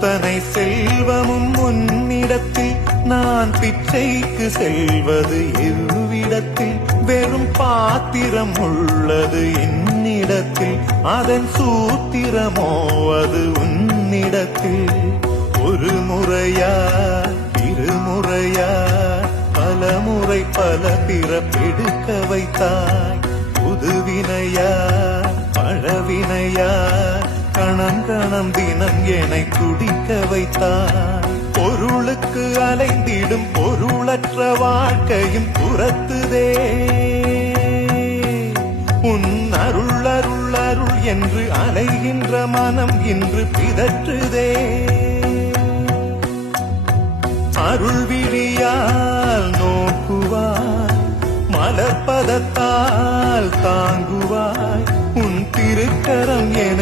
அத்தனை செல்வமும் உன்னிடத்தில் நான் பிச்சைக்கு செல்வது எவ்விடத்தில் வெறும் பாத்திரம் உள்ளது என்னிடத்தில் அதன் சூத்திரமோ அது உன்னிடத்தில் ஒரு முறையா இருமுறையா பல முறை பல பிறப்பெடுக்க வைத்தாய் புதுவினையா பழவினையா கணம் கணம் தினம் என்னை குடிக்க வைத்தாய் பொருளுக்கு அலைந்திடும் பொருளற்ற வாழ்க்கையும் துரத்துதே உன் அருள் அருள் அருள் என்று அலைகின்ற மனம் இன்று பிதற்றுதே அருள் விழியால் நோக்குவாய் மலர்பதத்தால் தாங்குவாய் உன் திருக்கரம் என